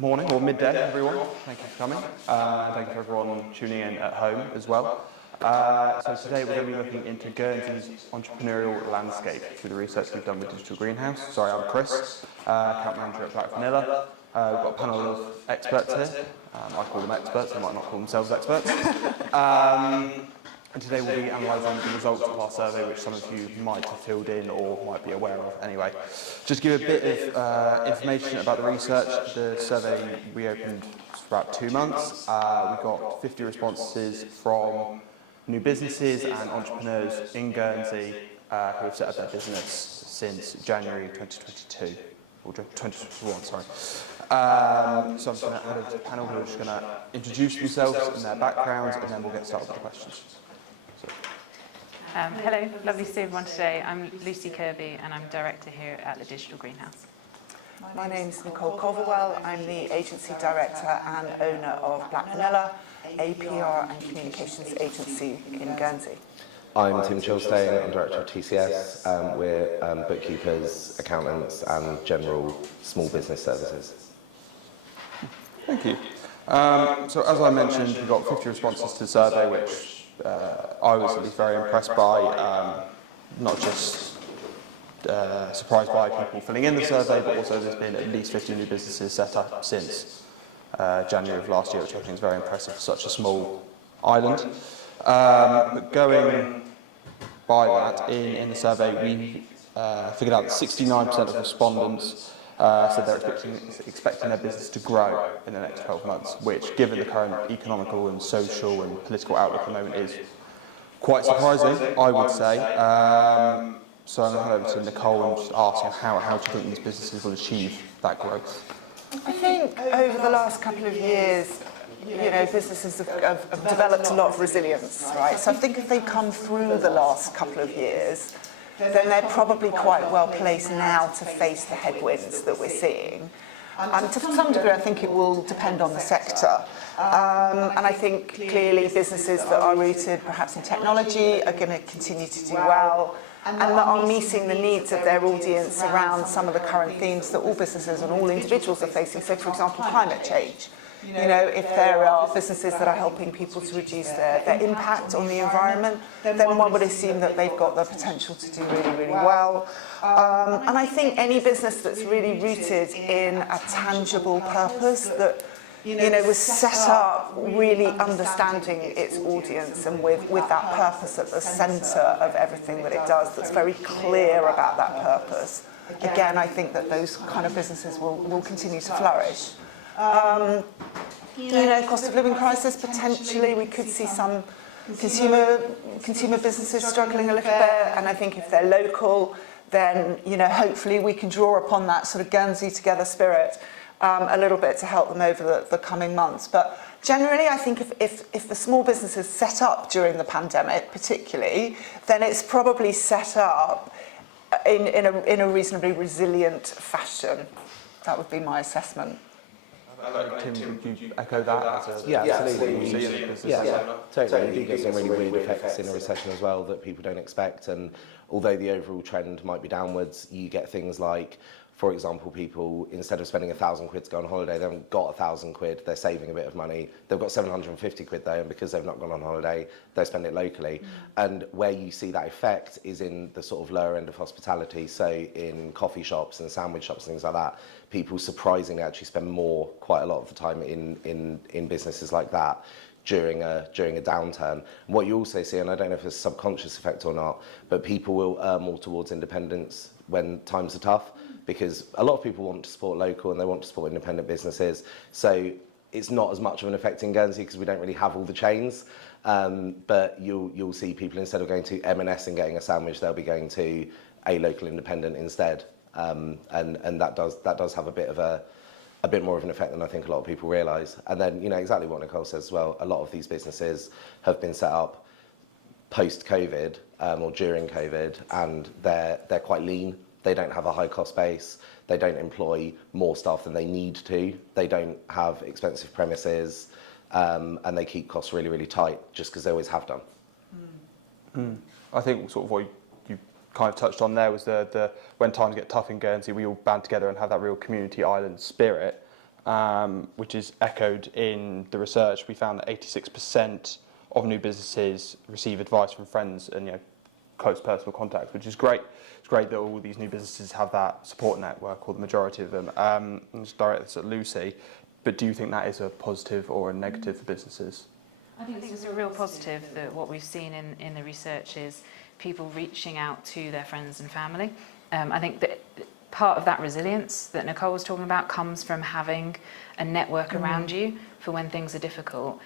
Morning or midday, everyone. Thank you for coming. Thank you for everyone tuning in at home as well. So today we're going to be looking into Guernsey's entrepreneurial landscape through the research we've done with Digital Greenhouse. Sorry, I'm Chris, account manager at Black Vanilla. We've got a panel of experts here. I call them experts, they might not call themselves experts. And today we'll be analysing the results of our survey, which some of you might have filled in or might be aware of anyway. Just give a bit of information about the research. The survey we opened for about 2 months. We got 50 responses from new businesses and entrepreneurs in Guernsey who have set up their business since January 2022, or 2021, sorry. So I'm just going to add a panel who are just going to introduce themselves and their backgrounds, and then we'll get started with the questions. Hello, lovely to see everyone today. I'm Lucy Kirby and I'm Director here at the Digital Greenhouse. My name's Nicole Culverwell. I'm the Agency Director and owner of Black Vanilla, a PR and communications agency in Guernsey. I'm Tim Chilstone, I'm Director of TCS. We're bookkeepers, accountants and general small business services. Thank you. So as I mentioned, we got 50 responses to the survey, which I was at least very impressed by, not just surprised by people filling in the survey, but also there's been at least 50 new businesses set up since January of last year, which I think is very impressive for such a small island. But going by that, in the survey, we figured out that 69% of respondents said they're expecting their business to grow in the next 12 months, which, given the current economical and social and political outlook at the moment, is quite surprising, I would say. So I'm going to hand over to Nicole and just ask how do you think these businesses will achieve that growth? I think over the last couple of years, businesses have developed a lot of resilience, right? So I think if they come through the last couple of years, then they're probably quite well placed now to face the headwinds that we're seeing. And to some degree, I think it will depend on the sector. And I think clearly businesses that are rooted perhaps in technology are going to continue to do well, and that are meeting the needs of their audience around some of the current themes that all businesses and all individuals are facing. So, for example, climate change. If there are businesses that are helping people to reduce their impact on the environment, then one would assume that they've got the potential to do really, really well. And I think any business that's really rooted in a tangible purpose that was set up really understanding its audience and with that purpose at the centre of everything that it does, that's very clear about that purpose. Again, I think that those kind of businesses will continue to flourish. Cost of living crisis, potentially we could see some consumer businesses struggling a little bit, and I think if they're local, then hopefully we can draw upon that sort of Guernsey together spirit a little bit to help them over the coming months. But generally, I think if the small businesses set up during the pandemic particularly, then it's probably set up in a reasonably resilient fashion. That would be my assessment. Tim, would you echo that? Absolutely. Totally. You do get some really weird effects in a recession as well that people don't expect, and although the overall trend might be downwards, you get things like, for example, people, instead of spending £1,000 to go on holiday, they haven't got £1,000, they're saving a bit of money. They've got £750 though, and because they've not gone on holiday, they spend it locally. And where you see that effect is in the sort of lower end of hospitality, so in coffee shops and sandwich shops, things like that. People surprisingly actually spend more, quite a lot of the time, in businesses like that during a downturn. What you also see, and I don't know if it's a subconscious effect or not, but people will err more towards independence when times are tough, because a lot of people want to support local and they want to support independent businesses. So it's not as much of an effect in Guernsey because we don't really have all the chains. But you'll see people, instead of going to M&S and getting a sandwich, they'll be going to a local independent instead. And that does have a bit more of an effect than I think a lot of people realise. And then, exactly what Nicole says as well, a lot of these businesses have been set up post-COVID or during COVID, and they're quite lean. They don't have a high cost base. They don't employ more staff than they need to. They don't have expensive premises, and they keep costs really, really tight just because they always have done. I think sort of what you kind of touched on there was the when times get tough in Guernsey, we all band together and have that real community island spirit. which is echoed in the research. We found that 86% of new businesses receive advice from friends and close personal contacts, which is great. It's great that all these new businesses have that support network, or the majority of them. I'll just direct this at Lucy, but do you think that is a positive or a negative for businesses? I think it's a real positive that what we've seen in the research is people reaching out to their friends and family. I think that part of that resilience that Nicole was talking about comes from having a network around you for when things are difficult.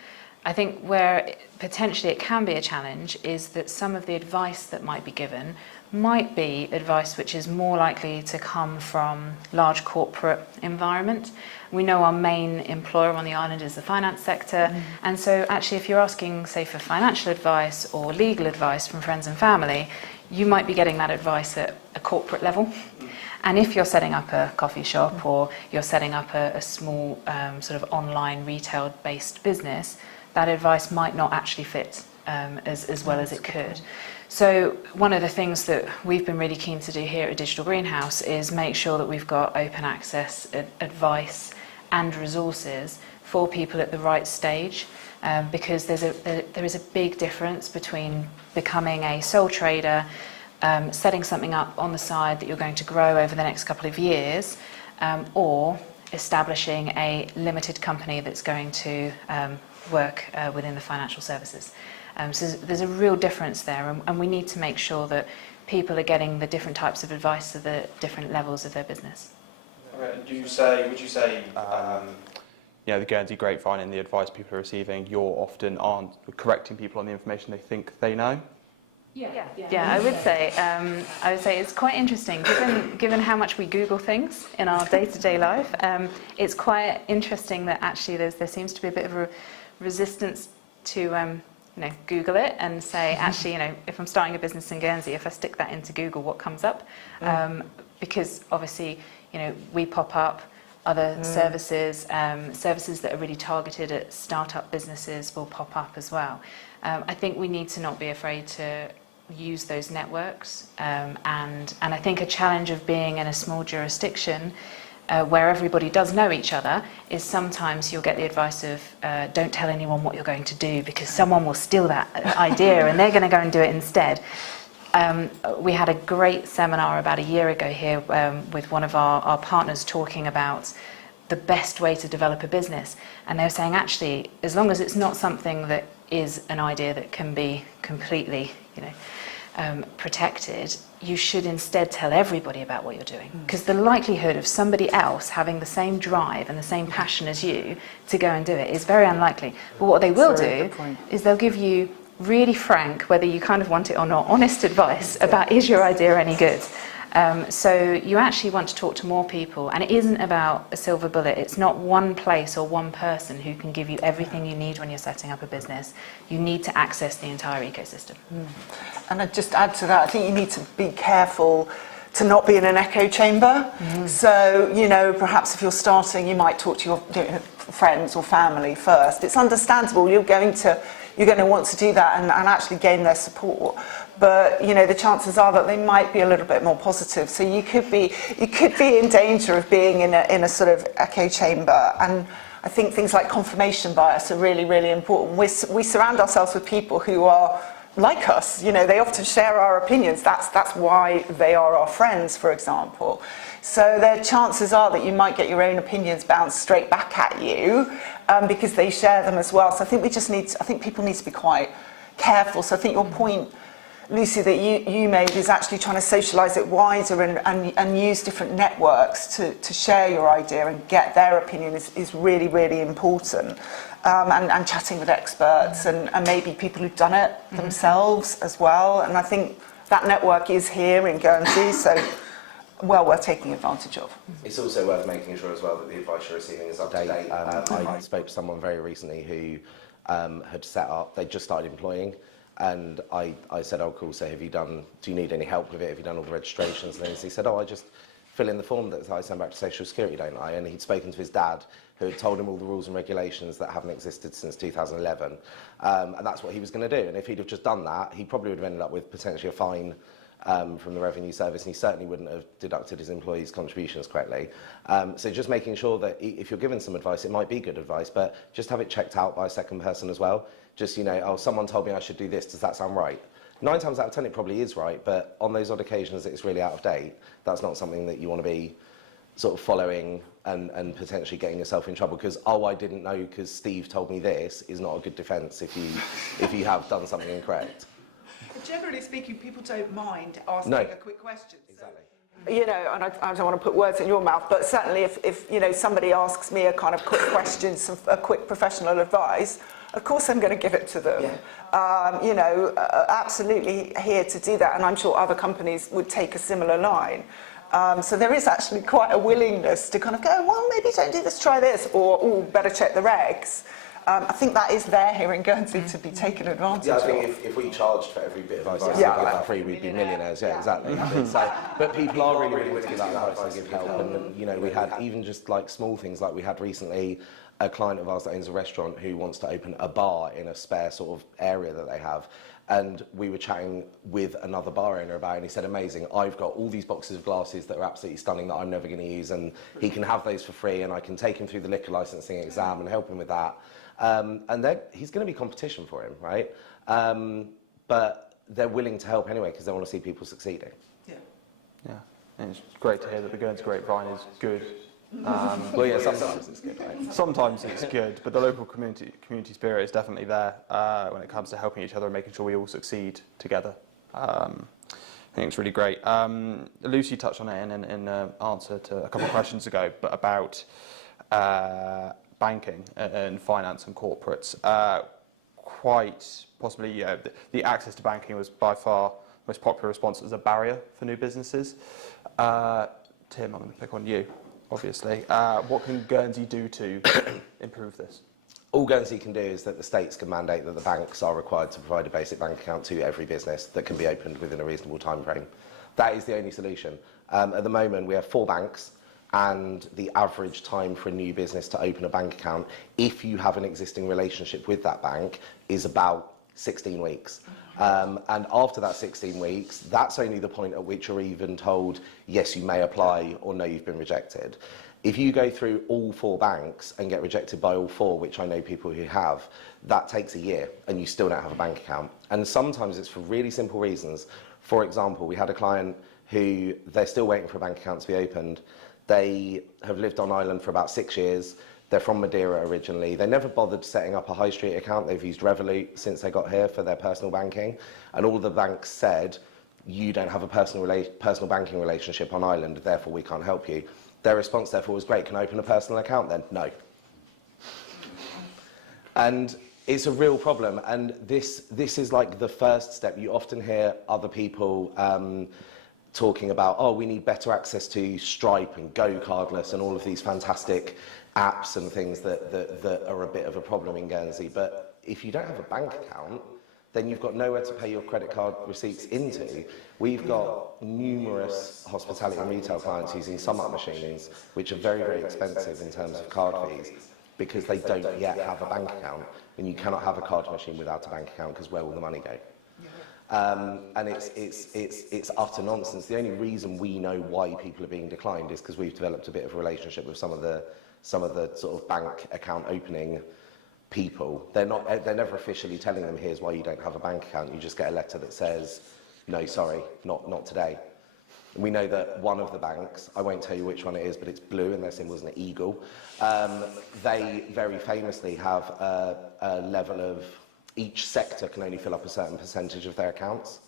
I think where potentially it can be a challenge is that some of the advice that might be given might be advice which is more likely to come from large corporate environment. We know our main employer on the island is the finance sector, and so actually if you're asking, say, for financial advice or legal advice from friends and family, you might be getting that advice at a corporate level. And if you're setting up a coffee shop or you're setting up a small sort of online retail-based business, that advice might not actually fit as well as it could. So one of the things that we've been really keen to do here at Digital Greenhouse is make sure that we've got open access advice and resources for people at the right stage, because there is a big difference between becoming a sole trader, setting something up on the side that you're going to grow over the next couple of years, or establishing a limited company that's going to work within the financial services. So there's a real difference there, and we need to make sure that people are getting the different types of advice at the different levels of their business. Would you say, the Guernsey grapevine and the advice people are receiving, you're often correcting people on the information they think they know? Yeah, I would say it's quite interesting, given how much we Google things in our day-to-day life. It's quite interesting that actually there seems to be a bit of a resistance to Google it and say, actually, if I'm starting a business in Guernsey, if I stick that into Google, what comes up? Because obviously, we pop up other services that are really targeted at startup businesses will pop up as well. I think we need to not be afraid to use those networks, and I think a challenge of being in a small jurisdiction where everybody does know each other is sometimes you'll get the advice of don't tell anyone what you're going to do because someone will steal that idea and they're going to go and do it instead. We had a great seminar about a year ago here with one of our partners talking about the best way to develop a business, and they were saying actually as long as it's not something that is an idea that can be completely protected, you should instead tell everybody about what you're doing, because the likelihood of somebody else having the same drive and the same passion as you to go and do it is very unlikely. But what they will do is they'll give you really frank, whether you kind of want it or not, honest advice about is your idea any good. So you actually want to talk to more people, and it isn't about a silver bullet. It's not one place or one person who can give you everything you need when you're setting up a business. You need to access the entire ecosystem. And I'd just add to that, I think you need to be careful to not be in an echo chamber. So, perhaps if you're starting, you might talk to your friends or family first. It's understandable. You're going to want to do that and actually gain their support. But the chances are that they might be a little bit more positive. So you could be in danger of being in a sort of echo chamber. And I think things like confirmation bias are really, really important. We surround ourselves with people who are like us. They often share our opinions. That's why they are our friends, for example. So the chances are that you might get your own opinions bounced straight back at you because they share them as well. So I think people need to be quite careful. So I think your point, Lucy, that you made is actually trying to socialise it wider and use different networks to share your idea and get their opinion is really, really important. And chatting with experts and maybe people who've done it themselves as well. And I think that network is here in Guernsey, so well worth taking advantage of. It's also worth making sure as well that the advice you're receiving is up to date. I spoke to someone very recently who had set up, they just started employing. And I said, oh, cool, so do you need any help with it? Have you done all the registrations and things? He said, I just fill in the form that I send back to Social Security, don't I? And he'd spoken to his dad, who had told him all the rules and regulations that haven't existed since 2011. And that's what he was going to do. And if he'd have just done that, he probably would have ended up with potentially a fine from the revenue service, and he certainly wouldn't have deducted his employees' contributions correctly. So just making sure that if you're given some advice, it might be good advice, but just have it checked out by a second person as well. Just, you know, oh, someone told me I should do this, does that sound right? 9 times out of 10 it probably is right, but on those odd occasions that it's really out of date, that's not something that you want to be sort of following and potentially getting yourself in trouble, because, oh, I didn't know because Steve told me this, is not a good defence if you have done something incorrect. But generally speaking, people don't mind asking a quick question. Exactly. You know, and I don't want to put words in your mouth, but certainly if you know, somebody asks me a kind of quick question, a quick professional advice, of course I'm going to give it to them. Yeah. You know, absolutely here to do that, and I'm sure other companies would take a similar line. So there is actually quite a willingness to kind of go, well, maybe don't do this, try this, or, oh, better check the regs. I think that is there here in Guernsey to be taken advantage of. Yeah, I think if we charged for every bit of advice for free, we'd be millionaires. Yeah, exactly. But people are really willing to give that advice and give help. And, you know, we had even just like small things, like we had recently a client of ours that owns a restaurant who wants to open a bar in a spare sort of area that they have. And we were chatting with another bar owner about it, and he said, amazing, I've got all these boxes of glasses that are absolutely stunning that I'm never going to use, and he can have those for free, and I can take him through the liquor licensing exam and help him with that. And he's going to be competition for him, right? But they're willing to help anyway because they want to see people succeeding. Yeah. Yeah, and it's great to hear that the Guernsey grapevine is good. Well, yeah, sometimes it's good, right? Sometimes it's good, but the local community spirit is definitely there when it comes to helping each other and making sure we all succeed together. I think it's really great. Lucy touched on it in answer to a couple of questions ago, but about banking and finance and corporates. Quite possibly, the access to banking was by far the most popular response as a barrier for new businesses. Tim, I'm going to pick on you, obviously. What can Guernsey do to improve this? All Guernsey can do is that the states can mandate that the banks are required to provide a basic bank account to every business that can be opened within a reasonable time frame. That is the only solution. At the moment, we have 4 banks, and the average time for a new business to open a bank account, if you have an existing relationship with that bank, is about 16 weeks. And after that 16 weeks, that's only the point at which you're even told, yes, you may apply, or no, you've been rejected. If you go through all 4 banks and get rejected by all 4, which I know people who have, that takes a year, and you still don't have a bank account. And sometimes it's for really simple reasons. For example, we had a client who, they're still waiting for a bank account to be opened. They have lived on Ireland for about 6 years. They're from Madeira originally. They never bothered setting up a high street account. They've used Revolut since they got here for their personal banking. And all the banks said, you don't have a personal banking relationship on Ireland, therefore we can't help you. Their response therefore was, great, can I open a personal account then? No. And it's a real problem. And this is like the first step. You often hear other people talking about, oh, we need better access to Stripe and Go Cardless and all of these fantastic apps and things that are a bit of a problem in Guernsey. But if you don't have a bank account, then you've got nowhere to pay your credit card receipts into. We've got numerous hospitality and retail clients using sum-up machines, which are very, very expensive in terms of card fees, because they don't yet have a bank account. And you cannot have a card machine without a bank account, because where will the money go? And it's utter nonsense. The only reason we know why people are being declined is because we've developed a bit of a relationship with some of the sort of bank account opening people. They're never officially telling them, here's why you don't have a bank account. You just get a letter that says, no, sorry, not today. We know that one of the banks, I won't tell you which one it is, but it's blue and their symbol is an eagle. They very famously have a level of, each sector can only fill up a certain percentage of their accounts.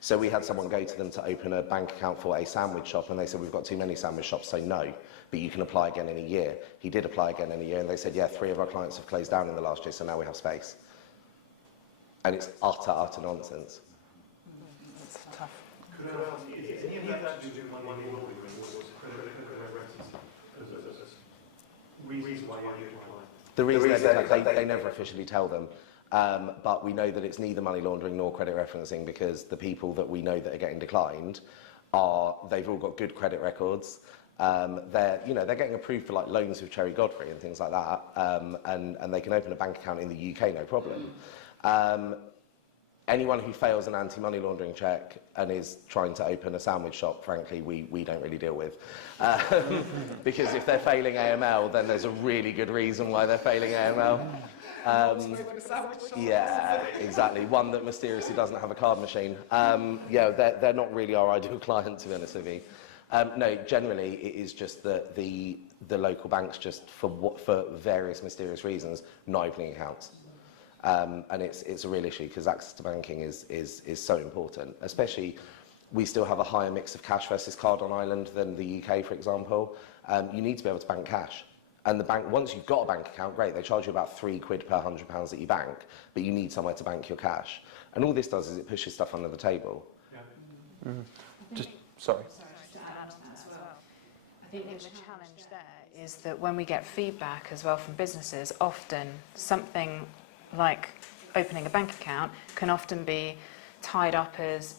So we had someone go to them to open a bank account for a sandwich shop, and they said, we've got too many sandwich shops, so no, but you can apply again in a year. He did apply again in a year, and they said, yeah, 3 of our clients have closed down in the last year, so now we have space. And it's utter nonsense. It's tough. Could I ask, is any of that to do with money laundering, or was it credit references as reason why you declined? The reason they never officially tell them. But we know that it's neither money laundering nor credit referencing, because the people that we know that are getting declined they've all got good credit records. They're getting approved for like loans with Cherry Godfrey and things like that, and they can open a bank account in the UK, no problem. anyone who fails an anti-money laundering check and is trying to open a sandwich shop, frankly, we don't really deal with. Because if they're failing AML, then there's a really good reason why they're failing AML. Yeah, exactly. One that mysteriously doesn't have a card machine. Yeah, they're not really our ideal client, to be honest with you. No, generally it is just that the local banks just, for various mysterious reasons, not opening accounts. And it's a real issue because access to banking is so important. Especially, we still have a higher mix of cash versus card on Ireland than the UK, for example. You need to be able to bank cash. And the bank, once you've got a bank account, great, they charge you about £3 per £100 that you bank, but you need somewhere to bank your cash. And all this does is it pushes stuff under the table. Yeah. Mm-hmm. Just, sorry. To add on that as well. I think the challenge there is that when we get feedback as well from businesses, often something like opening a bank account can often be tied up as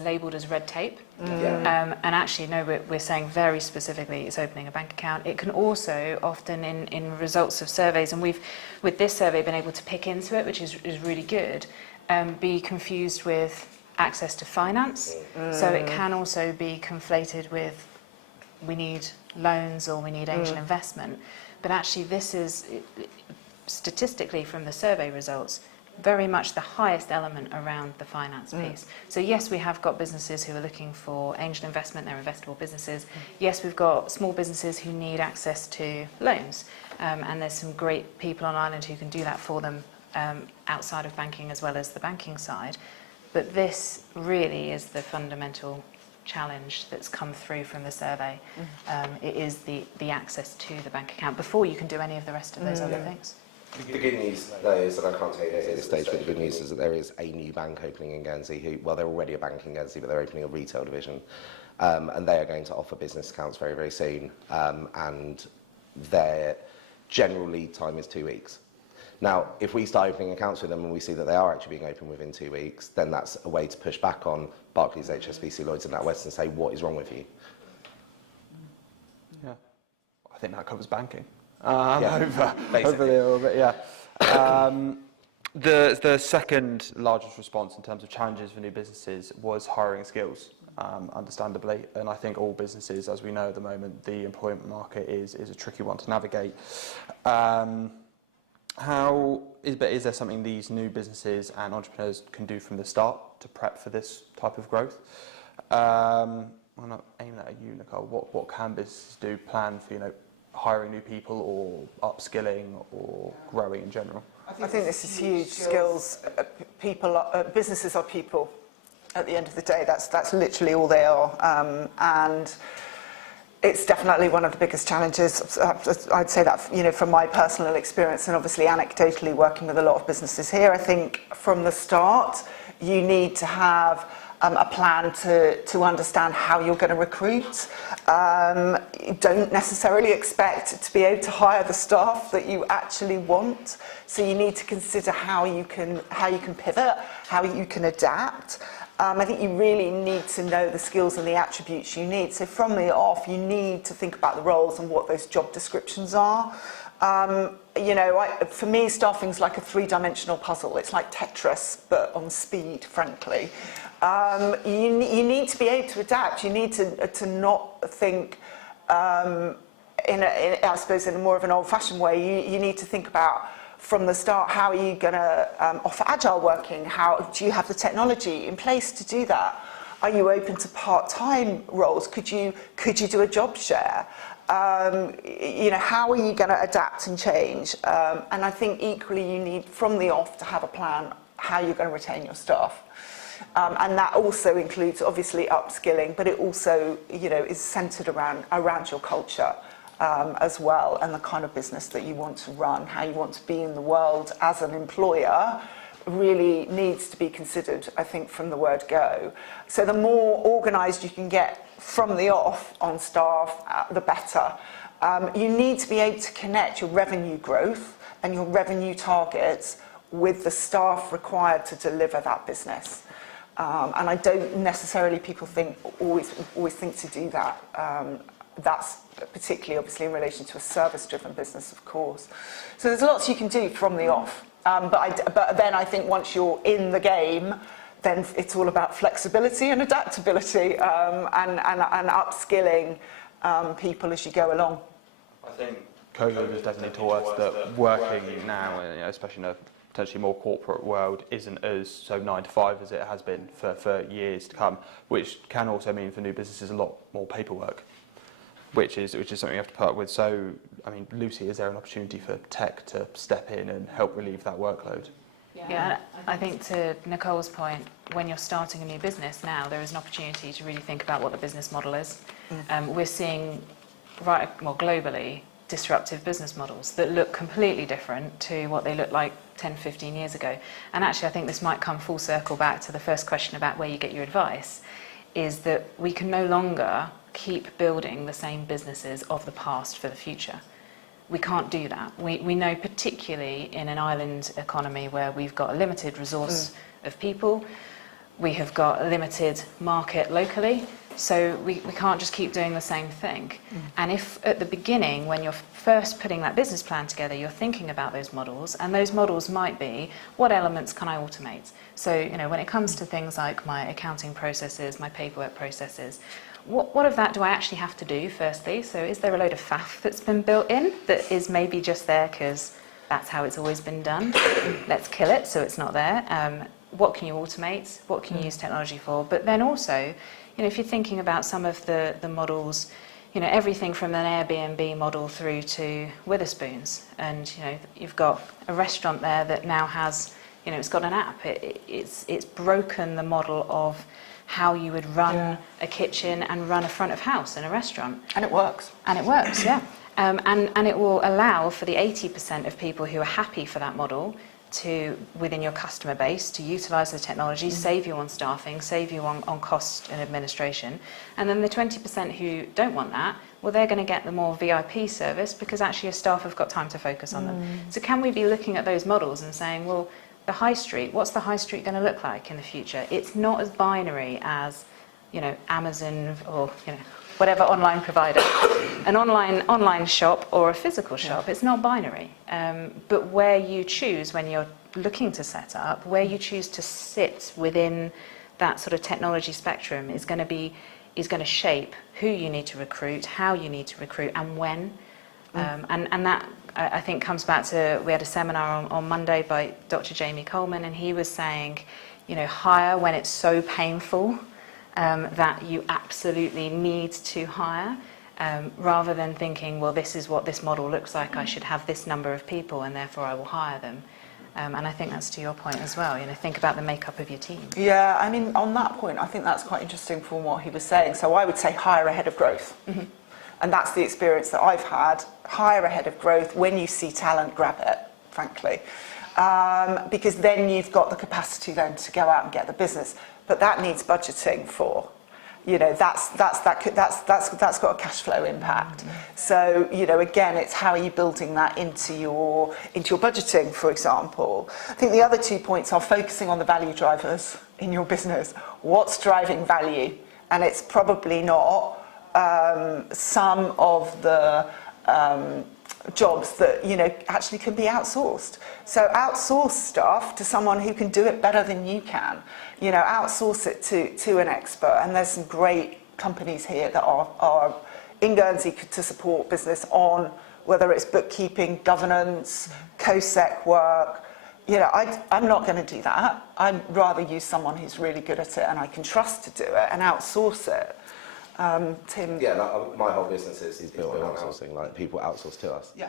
labelled as red tape. And actually, no, we're saying very specifically it's opening a bank account. It can also often, in results of surveys, and we've, with this survey, been able to pick into it, which is really good, be confused with access to finance. So it can also be conflated with we need loans or we need angel investment. But actually, this is, statistically from the survey results, very much the highest element around the finance piece. So yes, we have got businesses who are looking for angel investment, they're investable businesses. Yes, we've got small businesses who need access to loans. And there's some great people on Ireland who can do that for them outside of banking as well as the banking side. But this really is the fundamental challenge that's come through from the survey. It is the access to the bank account before you can do any of the rest of those other things. The good news, though, is that I can't tell you this at this stage, but the good news is that there is a new bank opening in Guernsey who, well, they're already a bank in Guernsey, but they're opening a retail division. And they are going to offer business accounts very, very soon. And their general lead time is 2 weeks. Now, if we start opening accounts with them and we see that they are actually being opened within 2 weeks, then that's a way to push back on Barclays, HSBC, Lloyds and NatWest and say, what is wrong with you? Yeah, I think that covers banking. Yeah, over there a little bit, yeah. The second largest response in terms of challenges for new businesses was hiring skills, understandably. And I think all businesses, as we know at the moment, the employment market is a tricky one to navigate. Is there something these new businesses and entrepreneurs can do from the start to prep for this type of growth? I'm not aiming that at you, Nicole. What can businesses do, plan for, hiring new people or upskilling or growing in general? I think this is huge. Skills, businesses are people. At the end of the day, that's literally all they are, and it's definitely one of the biggest challenges. I'd say that from my personal experience and obviously anecdotally working with a lot of businesses here. I think from the start you need to have a plan to understand how you're going to recruit. Don't necessarily expect to be able to hire the staff that you actually want. So you need to consider how you can pivot, how you can adapt. I think you really need to know the skills and the attributes you need. So from the off, you need to think about the roles and what those job descriptions are. For me, staffing's like a three-dimensional puzzle. It's like Tetris, but on speed, frankly. You need to be able to adapt. You need to not think, I suppose, in a more of an old-fashioned way. You need to think about, from the start, how are you going to offer agile working? How do you have the technology in place to do that? Are you open to part-time roles? Could you do a job share? How are you going to adapt and change? And I think equally you need, from the off, to have a plan how you're going to retain your staff. And that also includes, obviously, upskilling, but it also, is centred around your culture as well, and the kind of business that you want to run, how you want to be in the world as an employer, really needs to be considered, I think, from the word go. So the more organised you can get from the off on staff, the better. You need to be able to connect your revenue growth and your revenue targets with the staff required to deliver that business. And I don't necessarily always think to do that. That's particularly obviously in relation to a service-driven business, of course. So there's lots you can do from the off But then I think once you're in the game, then it's all about flexibility and adaptability and upskilling people as you go along. I think COVID has definitely taught us that working now, especially in a potentially more corporate world, isn't as so 9 to 5 as it has been for years to come, which can also mean for new businesses a lot more paperwork, which is something you have to put up with. So, I mean, Lucy, is there an opportunity for tech to step in and help relieve that workload? Yeah, I think to Nicole's point, when you're starting a new business now, there is an opportunity to really think about what the business model is. We're seeing, globally, disruptive business models that look completely different to what they looked like 10, 15 years ago. And actually, I think this might come full circle back to the first question about where you get your advice, is that we can no longer keep building the same businesses of the past for the future. We can't do that. We know, particularly in an island economy where we've got a limited resource of people, we have got a limited market locally, so we can't just keep doing the same thing. And if at the beginning, when you're first putting that business plan together, you're thinking about those models, and those models might be, what elements can I automate? So, when it comes to things like my accounting processes, my paperwork processes, what of that do I actually have to do, firstly? So is there a load of faff that's been built in that is maybe just there because that's how it's always been done? Let's kill it so it's not there. What can you automate? What can you use technology for? But then also, if you're thinking about some of the models, everything from an Airbnb model through to Witherspoons, and you've got a restaurant there that now has, it's got an app. It's broken the model of how you would run a kitchen and run a front of house in a restaurant. And it works. And it works, yeah. And it will allow for the 80% of people who are happy for that model to, within your customer base, to utilise the technology, save you on staffing, save you on cost and administration. And then the 20% who don't want that, well, they're going to get the more VIP service because actually your staff have got time to focus on them. So can we be looking at those models and saying, well, the high street, what's the high street going to look like in the future? It's not as binary as, Amazon or, whatever online provider. An online shop or a physical shop, it's not binary. But where you choose when you're looking to set up, where you choose to sit within that sort of technology spectrum is going to shape who you need to recruit, how you need to recruit, and when. And that, I think, comes back to, we had a seminar on Monday by Dr. Jamie Coleman, and he was saying, hire when it's so painful that you absolutely need to hire, rather than thinking, well, this is what this model looks like, I should have this number of people and therefore I will hire them. And I think that's to your point as well, think about the makeup of your team. Yeah, I mean, on that point, I think that's quite interesting from what he was saying. So I would say hire ahead of growth. And that's the experience that I've had. Hire ahead of growth. When you see talent, grab it, frankly. Because then you've got the capacity then to go out and get the business. But that needs budgeting for. That's got a cash flow impact. So, again, it's how are you building that into your budgeting, for example. I think the other 2 points are focusing on the value drivers in your business. What's driving value? And it's probably not some of the jobs that actually can be outsourced. So outsource stuff to someone who can do it better than you can. Outsource it to an expert. And there's some great companies here that are in Guernsey to support business on whether it's bookkeeping, governance, COSEC work. I'm not going to do that. I'd rather use someone who's really good at it and I can trust to do it and outsource it. Tim? Yeah, my whole business is built on outsourcing. Like, people outsource to us. Yeah.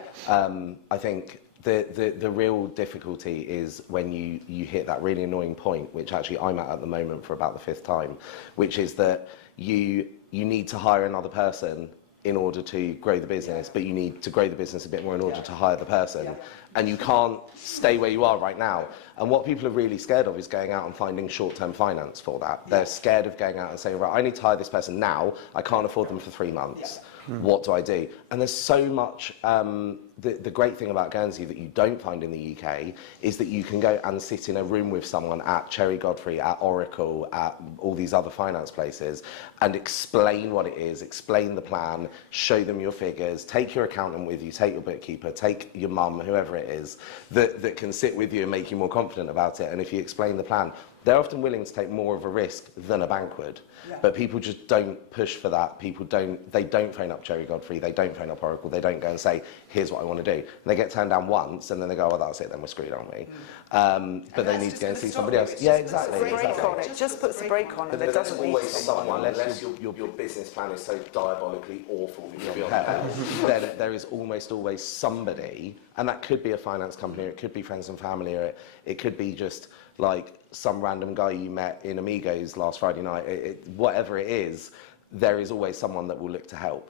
I think the real difficulty is when you hit that really annoying point, which actually I'm at the moment for about the 5th time, which is that you need to hire another person in order to grow the business, but you need to grow the business a bit more in order to hire the person. And you can't stay where you are right now. And what people are really scared of is going out and finding short-term finance for that. They're scared of going out and saying, right, I need to hire this person now. I can't afford them for 3 months. What do I do? And there's so much, the great thing about Guernsey that you don't find in the UK is that you can go and sit in a room with someone at Cherry Godfrey, at Oracle, at all these other finance places, and explain what it is, explain the plan, show them your figures, take your accountant with you, take your bookkeeper, take your mum, whoever it is, that can sit with you and make you more confident about it. And if you explain the plan, they're often willing to take more of a risk than a bank would. But people just don't push for that. They don't phone up Cherry Godfrey, they don't phone up Oracle, they don't go and say, here's what I want to do. And they get turned down once, and then they go, oh, that's it, then we're screwed, aren't we? But they need to go and see somebody else. Yeah, exactly. It just puts a brake on it. It doesn't need always someone, unless your business plan is so diabolically awful that you're hell, then there is almost always somebody, and that could be a finance company, or it could be friends and family, or it could be just like some random guy you met in Amigos last Friday night. Whatever it is, there is always someone that will look to help.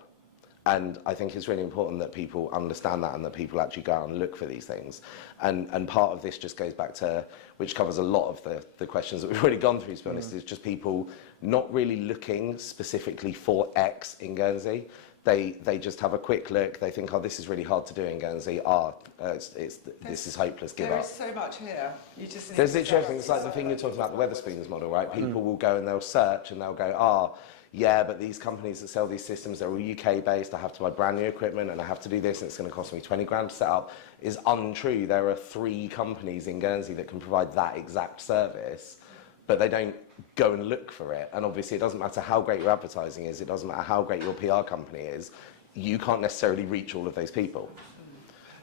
And I think it's really important that people understand that, and that people actually go out and look for these things. And part of this just goes back to, which covers a lot of the questions that we've already gone through, to be honest, is just people not really looking specifically for X in Guernsey. They just have a quick look, they think, oh, this is really hard to do in Guernsey, this is hopeless, give up. There is so much here. You just need There's literally everything. It's like the thing you're talking about, the Wetherspoons model, right? People will go and they'll search and they'll go, yeah, but these companies that sell these systems, they're all UK based, I have to buy brand new equipment and I have to do this and it's going to cost me 20 grand to set up, is untrue. There are 3 companies in Guernsey that can provide that exact service, but they don't go and look for it. And obviously it doesn't matter how great your advertising is, it doesn't matter how great your PR company is, you can't necessarily reach all of those people.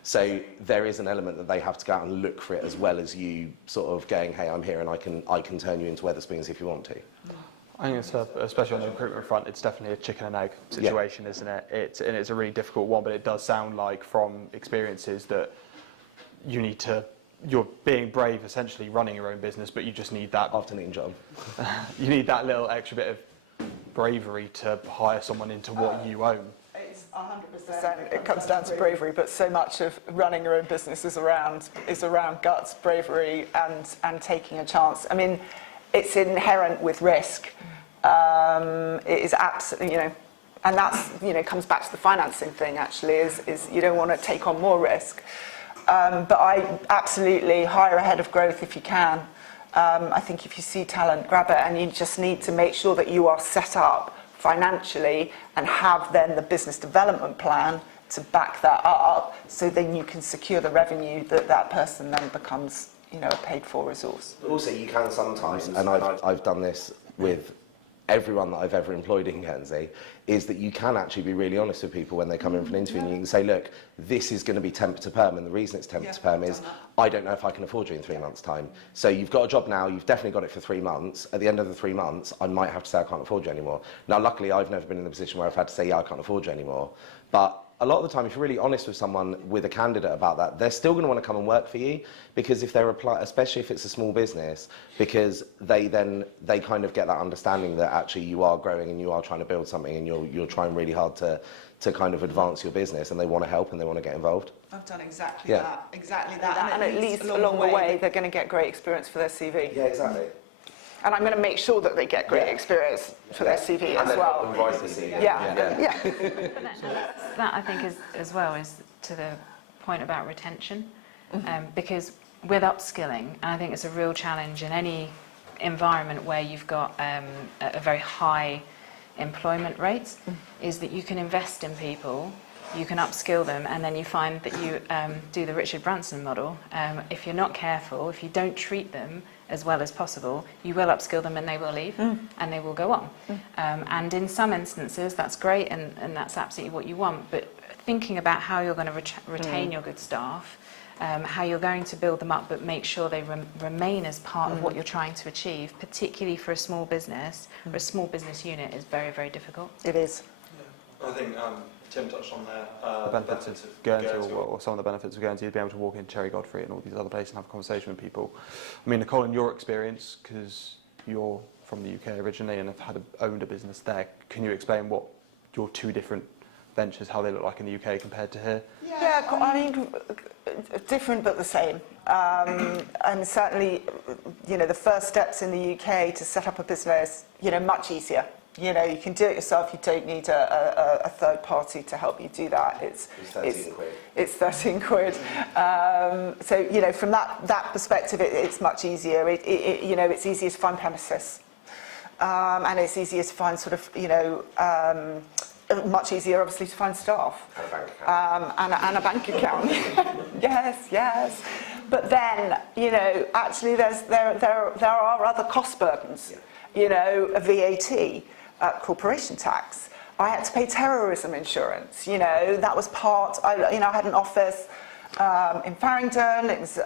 So there is an element that they have to go out and look for it, as well as you sort of going, hey, I'm here and I can turn you into Wetherspoons if you want to. I think it's especially on the recruitment front, it's definitely a chicken and egg situation, isn't it? It's a really difficult one, but it does sound like from experiences that you're being brave, essentially running your own business, but you just need that Afternoon job. you need that little extra bit of bravery to hire someone into what you own. It's 100%. It comes down to bravery, but so much of running your own business is around guts, bravery, and taking a chance. I mean, it's inherent with risk. It is absolutely, and that's, comes back to the financing thing. Actually, is you don't want to take on more risk. But I absolutely hire ahead of growth if you can. I think if you see talent, grab it, and you just need to make sure that you are set up financially and have then the business development plan to back that up, so then you can secure the revenue that person then becomes, a paid-for resource. But also you can sometimes, and I've done this with everyone that I've ever employed in Guernsey, is that you can actually be really honest with people when they come in for an interview, and you can say, look, this is going to be temp to perm, and the reason it's temp to perm is I don't know if I can afford you in 3 months' time. So you've got a job now, you've definitely got it for 3 months. At the end of the 3 months, I might have to say I can't afford you anymore. Now, luckily, I've never been in the position where I've had to say, yeah, I can't afford you anymore. But a lot of the time, if you're really honest with someone, with a candidate about that, they're still going to want to come and work for you, because if they're especially if it's a small business, because they kind of get that understanding that actually you are growing and you are trying to build something and you're trying really hard to kind of advance your business, and they want to help and they want to get involved. I've done exactly that. And at least along the way, they're going to get great experience for their CV. Yeah, exactly. And I'm going to make sure that they get great experience for their CV as well. Yeah. That I think is as well is to the point about retention, because with upskilling, and I think it's a real challenge in any environment where you've got a very high employment rate, is that you can invest in people, you can upskill them, and then you find that you do the Richard Branson model. If you're not careful, if you don't treat them as well as possible, you will upskill them and they will leave and they will go on. And in some instances, that's great and that's absolutely what you want, but thinking about how you're going to retain your good staff, how you're going to build them up but make sure they remain as part of what you're trying to achieve, particularly for a small business or a small business unit, is very, very difficult. It is. I think Tim touched on the benefits of Guernsey, or some of the benefits of Guernsey, is being able to walk into Cherry Godfrey and all these other places and have a conversation with people. I mean, Nicole, in your experience, because you're from the UK originally and have owned a business there, can you explain what your 2 different ventures, how they look like in the UK compared to here? Yeah, I mean, different but the same. And certainly, the first steps in the UK to set up a business, much easier. You know, you can do it yourself. You don't need a third party to help you do that. It's 13 quid. It's 13 quid. So, you know, from that perspective, it's much easier. You know, it's easier to find premises. And it's easier to find sort of, you know, much easier, obviously, to find staff. And a bank account. Yes. But then, you know, actually there are other cost burdens. You know, a VAT, corporation tax. I had to pay terrorism insurance. You know, that was part. I had an office in Farringdon. It was,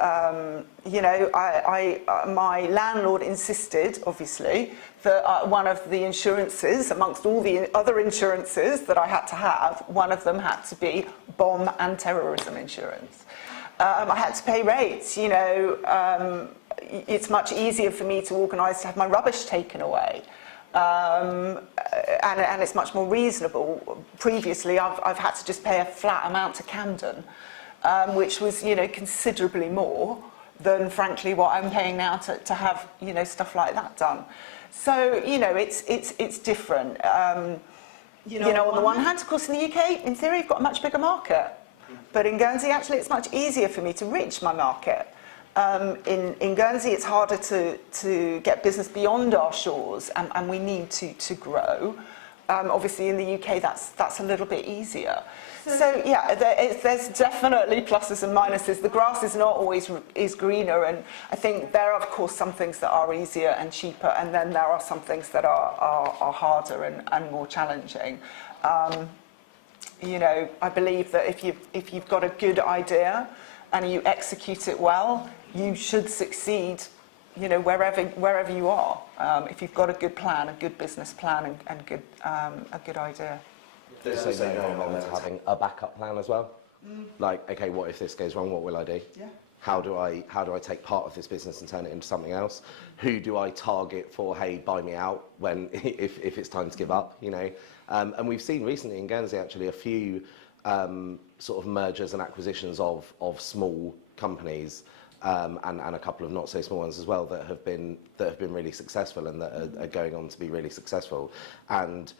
you know, my landlord insisted, obviously, that one of the insurances, amongst all the other insurances that I had to have, one of them had to be bomb and terrorism insurance. I had to pay rates. You know, it's much easier for me to organise to have my rubbish taken away. And it's much more reasonable. Previously, I've had to just pay a flat amount to Camden, which was, you know, considerably more than, frankly, what I'm paying now to have, you know, stuff like that done. So, you know, it's different. You know, on the one hand, of course, in the UK, in theory, you've got a much bigger market. But in Guernsey, actually, it's much easier for me to reach my market. In Guernsey, it's harder to get business beyond our shores, and we need to grow. Obviously, in the UK, that's a little bit easier. So yeah, there's definitely pluses and minuses. The grass is not always greener, and I think there are, of course, some things that are easier and cheaper, and then there are some things that are harder and more challenging. You know, I believe that if you've got a good idea and you execute it well, you should succeed, you know, wherever you are. If you've got a good plan, a good business plan, and a good idea. There's no harm in having a backup plan as well. Like, okay, what if this goes wrong? What will I do? Yeah. How do I take part of this business and turn it into something else? Who do I target for, hey, buy me out when if it's time to give up? You know, and we've seen recently in Guernsey actually a few sort of mergers and acquisitions of small companies. And a couple of not so small ones as well that have been really successful and that are going on to be really successful. And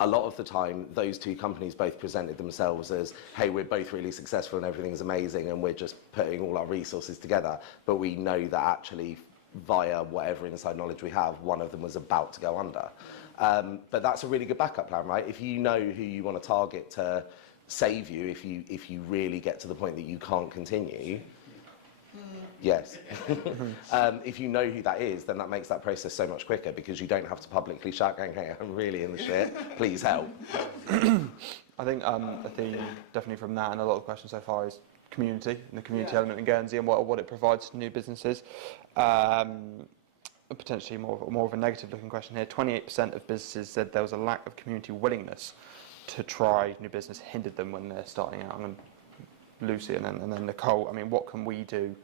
a lot of the time, those two companies both presented themselves as, hey, we're both really successful and everything's amazing and we're just putting all our resources together. But we know that actually, via whatever inside knowledge we have, one of them was about to go under. But that's a really good backup plan, right? If you know who you want to target to save you, if you really get to the point that you can't continue, yes. If you know who that is, then that makes that process so much quicker because you don't have to publicly shout, going, hey, I'm really in the shit, please help. I think the theme, definitely from that and a lot of questions so far, is community and the community element in Guernsey and what it provides to new businesses. Potentially more of a negative looking question here. 28% of businesses said there was a lack of community willingness to try new business, hindered them when they're starting out. And Lucy and then Nicole, I mean, what can we do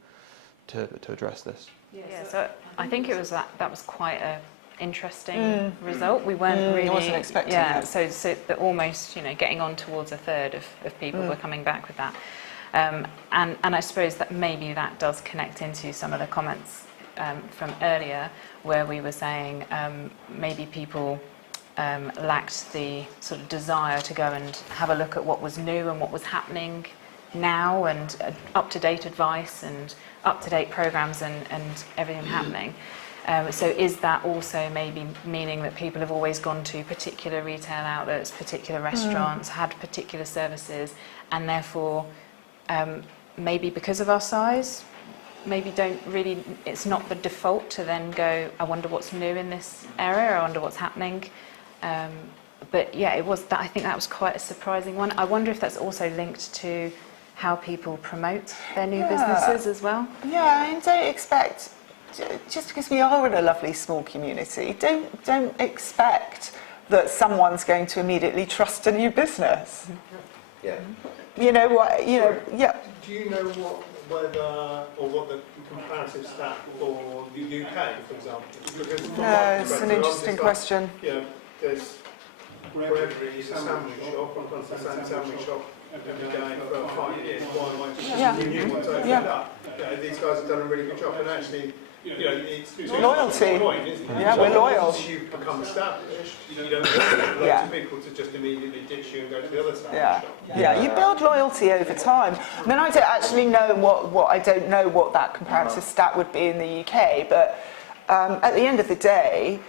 to address this? Yeah, so I think it was that was quite a interesting result. We weren't really, I wasn't expecting that. So that almost, you know, getting on towards a third of people were coming back with that. And I suppose that maybe that does connect into some of the comments from earlier where we were saying maybe people lacked the sort of desire to go and have a look at what was new and what was happening now, and up-to-date advice and up-to-date programs and everything happening. So is that also maybe meaning that people have always gone to particular retail outlets, particular restaurants, had particular services, and therefore maybe because of our size, maybe don't really, it's not the default to then go, I wonder what's new in this area, I wonder what's happening. But yeah, it was that, I think that was quite a surprising one. I wonder if that's also linked to how people promote their new businesses as well. Yeah, and don't expect, just because we are in a lovely small community, don't expect that someone's going to immediately trust a new business. Yeah. You know what? You know, yeah. Do you know what the comparative stat for the UK, for example? Because No, it's an interesting question. Yeah, there's Gregory sandwich shop, I've gone to the sandwich shop every day for 5 years. Why just new ones opened up? You know, these guys have done a really good job, and actually It's Loyalty. Point, isn't it? Yeah, we're loyal. Once you become established, you don't want loads of people to just immediately ditch you and go to the other side. Yeah, you build loyalty over time. I mean, I don't actually know I don't know what that comparative stat would be in the UK, but at the end of the day,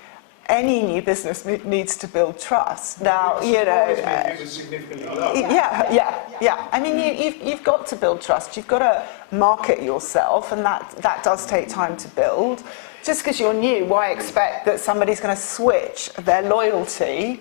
any new business needs to build trust. Now, it was significantly lower. Yeah. I mean, you've got to build trust. You've got to market yourself, and that does take time to build. Just because you're new, why expect that somebody's going to switch their loyalty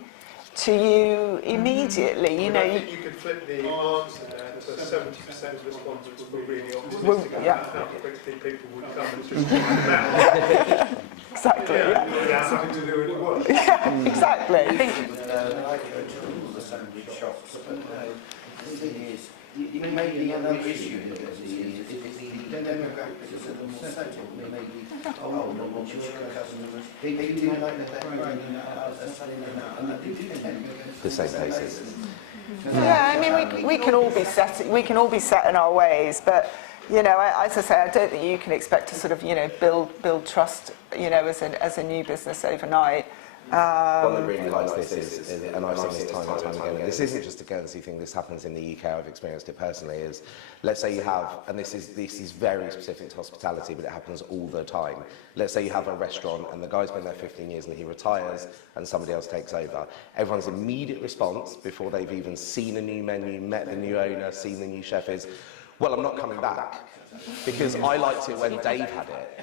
to you immediately? You think you could flip the answer there. So 70% of responses were really optimistic about how quickly people would come and just find out. Exactly. Without having to do any work. Yeah, exactly. I go to all the sandwich shops, but the thing is, it may be another issue in the business. If the demographics are more settled, maybe more mature customers, they do like that growing and they do tend The same places. Yeah, I mean, we can all be set in our ways, but as I say, I don't think you can expect to sort of build trust as a new business overnight. One that really likes this is, and I've seen this time and time again, and this isn't just a Guernsey thing, this happens in the UK, I've experienced it personally, is let's say you have, and this is very specific to hospitality, but it happens all the time. Let's say you have a restaurant and the guy's been there 15 years and he retires and somebody else takes over. Everyone's immediate response before they've even seen a new menu, met the new owner, seen the new chef is, well, I'm not coming back. Because I liked it when Dave had it,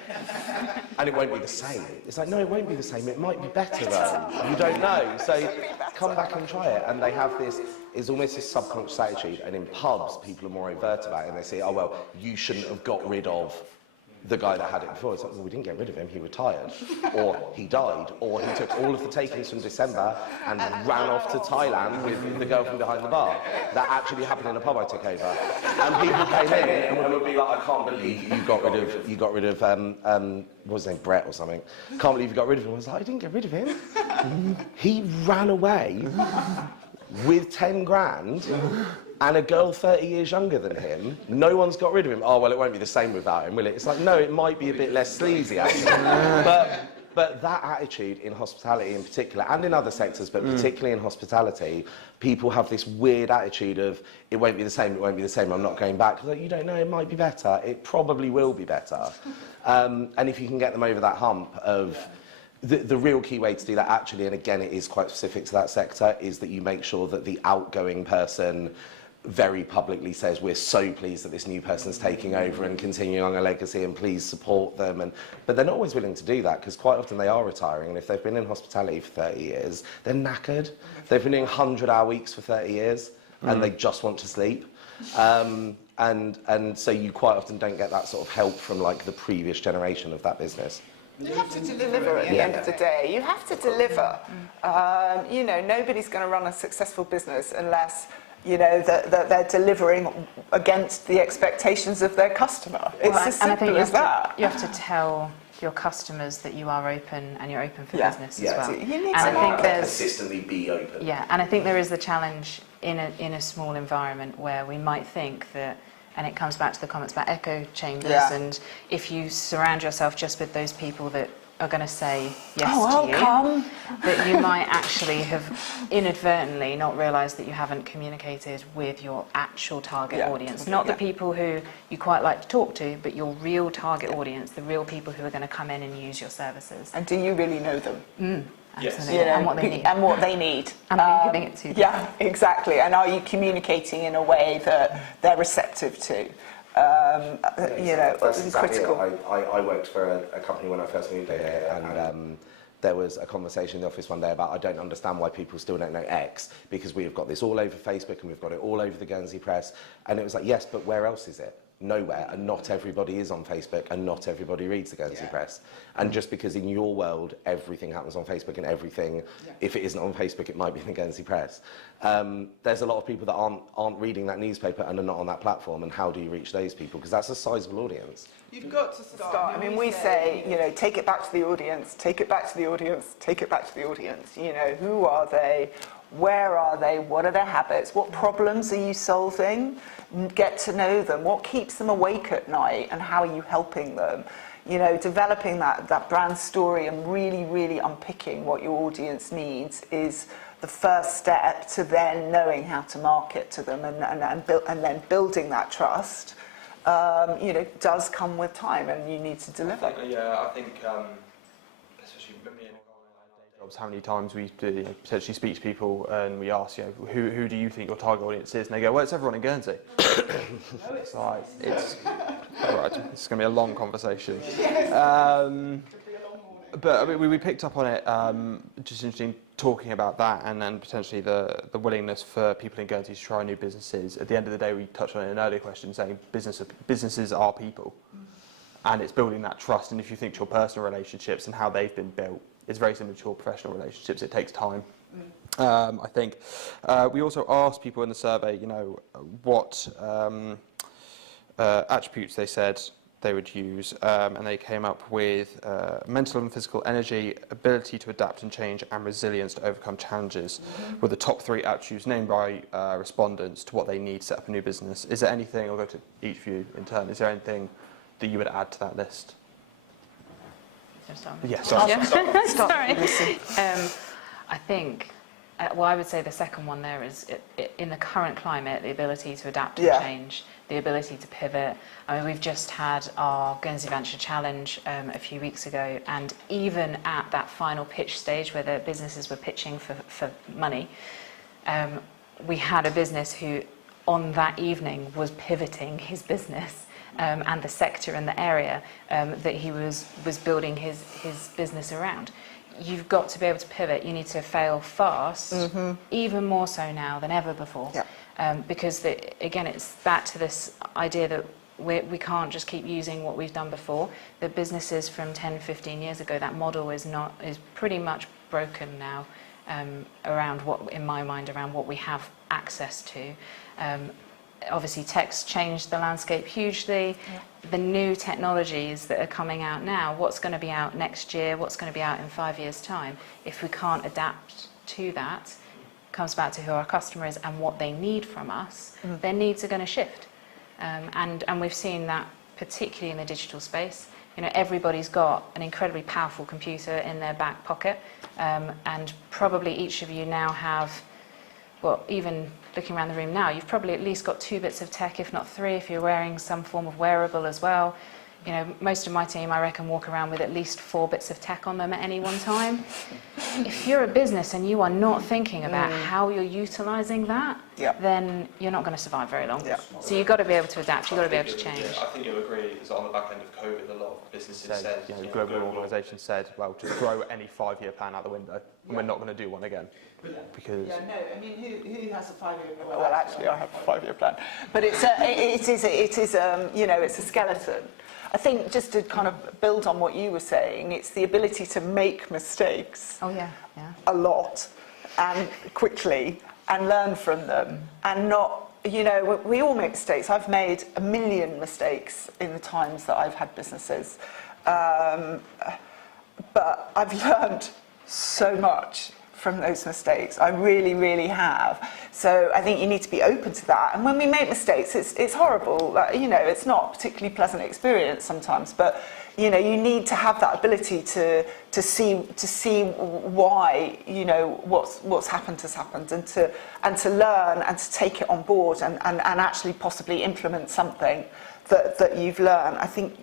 and it won't be the same. It's like, no, it won't be the same. It might be better, though. You don't know. So come back and try it. And they have this, it's almost this subconscious attitude. And in pubs, people are more overt about it. And they say, oh, well, you shouldn't have got rid of the guy that had it before. It's like, well, we didn't get rid of him. He retired, or he died, or he took all of the takings from December and ran off to Thailand with the girl from behind the bar. That actually happened in a pub I took over. And people came in and would be like, I can't believe you got rid of what was his name, Brett or something. Can't believe you got rid of him. I was like, I didn't get rid of him. He ran away with 10 grand. And a girl 30 years younger than him, no one's got rid of him. Oh, well, it won't be the same without him, will it? It's like, no, it might be a bit less sleazy, actually. But that attitude in hospitality in particular, and in other sectors, but particularly in hospitality, people have this weird attitude of, it won't be the same, it won't be the same, I'm not going back. Like, you don't know, it might be better. It probably will be better. And if you can get them over that hump of, the real key way to do that, actually, and again, it is quite specific to that sector, is that you make sure that the outgoing person very publicly says, we're so pleased that this new person's taking over and continuing on a legacy, and please support them. But they're not always willing to do that, because quite often they are retiring, and if they've been in hospitality for 30 years, they're knackered. They've been doing 100-hour weeks for 30 years, and they just want to sleep. And so you quite often don't get that sort of help from like the previous generation of that business. You have to deliver at the end of the day. You have to deliver. Nobody's going to run a successful business unless that they're delivering against the expectations of their customer. It's as simple as that. You have to tell your customers that you are open and you're open for business as well. You need and I think there's consistently be open. Yeah, and I think there is the challenge in a small environment where we might think that, and it comes back to the comments about echo chambers, and if you surround yourself just with those people that are going to say yes to you, that you might actually have inadvertently not realised that you haven't communicated with your actual target audience. Not the people who you quite like to talk to, but your real target audience, the real people who are going to come in and use your services. And do you really know them? Absolutely. And what they need. And what they need. And are you giving it to them? Yeah, exactly. And are you communicating in a way that they're receptive to? That's exactly critical. I worked for a company when I first moved here, and there was a conversation in the office one day about, I don't understand why people still don't know X, because we've got this all over Facebook and we've got it all over the Guernsey press. And it was like, yes, but where else is it? Nowhere. And not everybody is on Facebook, and not everybody reads the Guernsey press. And just because in your world everything happens on Facebook, and everything, if it isn't on Facebook, it might be in the Guernsey press. There's a lot of people that aren't reading that newspaper and are not on that platform. And how do you reach those people? Because that's a sizable audience. You've got to start. I mean, we say, take it back to the audience, take it back to the audience, take it back to the audience. Who are they? Where are they? What are their habits? What problems are you solving? Get to know them. What keeps them awake at night, and how are you helping them? You know, developing that brand story and really unpicking what your audience needs is the first step to then knowing how to market to them, and then building that trust, you know, does come with time, and you need to deliver. I think especially when me and jobs, how many times we do, you know, potentially speak to people and we ask, you know, who do you think your target audience is? And they go, well, it's everyone in Guernsey. It's like, it's all right. It's going to be a long conversation. But I mean, we picked up on it. Just interesting talking about that, and then potentially the willingness for people in Guernsey to try new businesses. At the end of the day, we touched on it in an earlier question, saying businesses are people, and it's building that trust. And if you think to your personal relationships and how they've been built, it's very similar to your professional relationships. It takes time. I think we also asked people in the survey, you know, what attributes they said they would use, and they came up with mental and physical energy, ability to adapt and change, and resilience to overcome challenges, were the top 3 attributes named by respondents to what they need to set up a new business. Is there anything, I'll go to each of you in turn, is there anything that you would add to that list? Yeah, Sorry. I think, well, I would say the second one there is, in the current climate, the ability to adapt and change, the ability to pivot. I mean, we've just had our Guernsey Venture Challenge a few weeks ago, and even at that final pitch stage where the businesses were pitching for money, we had a business who, on that evening, was pivoting his business and the sector and the area that he was building his business around. You've got to be able to pivot. You need to fail fast, even more so now than ever before. Because, again, it's back to this idea that we can't just keep using what we've done before. The businesses from 10, 15 years ago, that model is pretty much broken now, around in my mind, around what we have access to. Obviously, tech's changed the landscape hugely. The new technologies that are coming out now, what's going to be out next year, what's going to be out in 5 years' time, if we can't adapt to that, comes back to who our customer is and what they need from us, their needs are going to shift. And we've seen that particularly in the digital space. You know, everybody's got an incredibly powerful computer in their back pocket, and probably each of you now have, well, even looking around the room now, you've probably at least got 2 bits of tech, if not 3, if you're wearing some form of wearable as well. You know, most of my team, I reckon, walk around with at least 4 bits of tech on them at any one time. If you're a business and you are not thinking about how you're utilising that, then you're not going to survive very long. So you've got to be able to adapt, you've got to be able to change. I think you'll agree, because on the back end of COVID, a lot of businesses said, you know, global organisations said, well, just throw any 5-year plan out the window, and we're not going to do one again. Because I mean, who has a 5-year plan? Well, actually, I have a 5-year plan, but it is you know, it's a skeleton. I think, just to kind of build on what you were saying, it's the ability to make mistakes a lot and quickly, and learn from them, and not, you know, we all make mistakes. I've made a million mistakes in the times that I've had businesses, but I've learned so much from those mistakes. I really have. So I think you need to be open to that. And when we make mistakes, it's horrible. You know, it's not a particularly pleasant experience sometimes, but you know, you need to have that ability to see why, you know, what's happened has happened, and to learn and to take it on board, and actually possibly implement something that you've learned. I think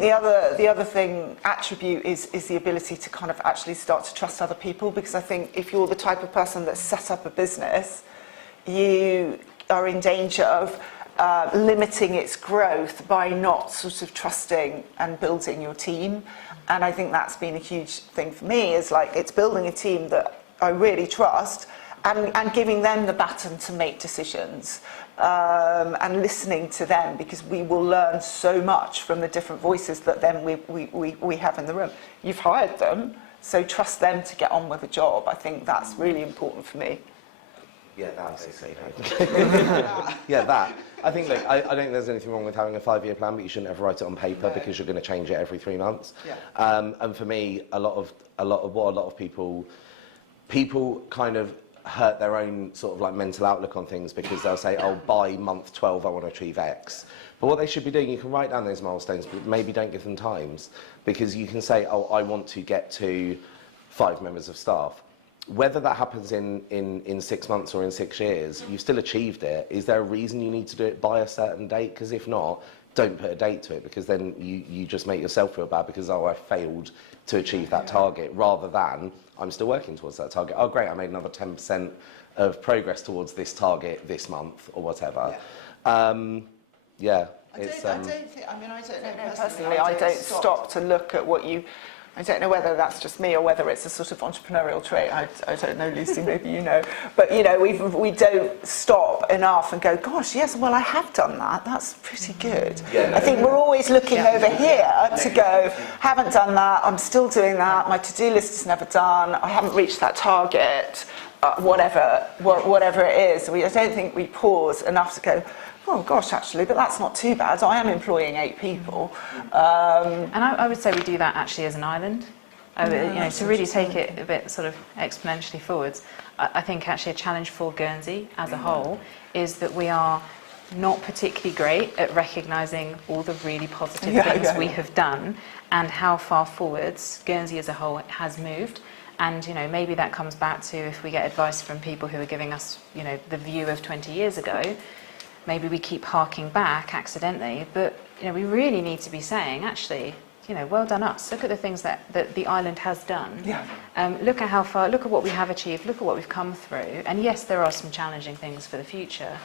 the other attribute is the ability to kind of actually start to trust other people, because I think if you're the type of person that set up a business, you are in danger of limiting its growth by not sort of trusting and building your team. And I think that's been a huge thing for me, is like, it's building a team that I really trust, and giving them the baton to make decisions. And listening to them, because we will learn so much from the different voices that then we have in the room. You've hired them, so trust them to get on with the job. I think that's really important for me. Yeah, that. I think, look, I don't think there's anything wrong with having a 5-year plan, but you shouldn't ever write it on paper, because you're going to change it every 3 months. And for me, a lot of what a lot of people kind of hurt their own sort of like mental outlook on things, because they'll say, oh, by month 12 I want to achieve X. But what they should be doing, you can write down those milestones, but maybe don't give them times, because you can say, oh, I want to get to 5 members of staff. Whether that happens in 6 months or in 6 years, you've still achieved it. Is there a reason you need to do it by a certain date? Because if not, don't put a date to it, because then you just make yourself feel bad because, oh, I failed to achieve that target, rather than I'm still working towards that target. Oh, great, I made another 10% of progress towards this target this month or whatever. Yeah. I don't think, I mean, I don't know personally, I don't stop to look at what you, I don't know whether that's just me or whether it's a sort of entrepreneurial trait. I don't know, Lucy, maybe you know. But, you know, we don't stop enough and go, gosh, yes, well, I have done that. That's pretty good. I think we're always looking over here to go, haven't done that, I'm still doing that, my to-do list is never done, I haven't reached that target, whatever it is. I don't think we pause enough to go, oh gosh, actually, but that's not too bad. I am employing 8 people. And I would say we do that actually as an island. You know, to really take it a bit sort of exponentially forwards. I think actually a challenge for Guernsey as a whole is that we are not particularly great at recognising all the really positive things we have done and how far forwards Guernsey as a whole has moved. And, you know, maybe that comes back to if we get advice from people who are giving us, you know, the view of 20 years ago, maybe we keep harking back accidentally, but, you know, we really need to be saying, actually, you know, well done us. Look at the things that the island has done. Look at how far, look at what we have achieved, look at what we've come through. And yes, there are some challenging things for the future,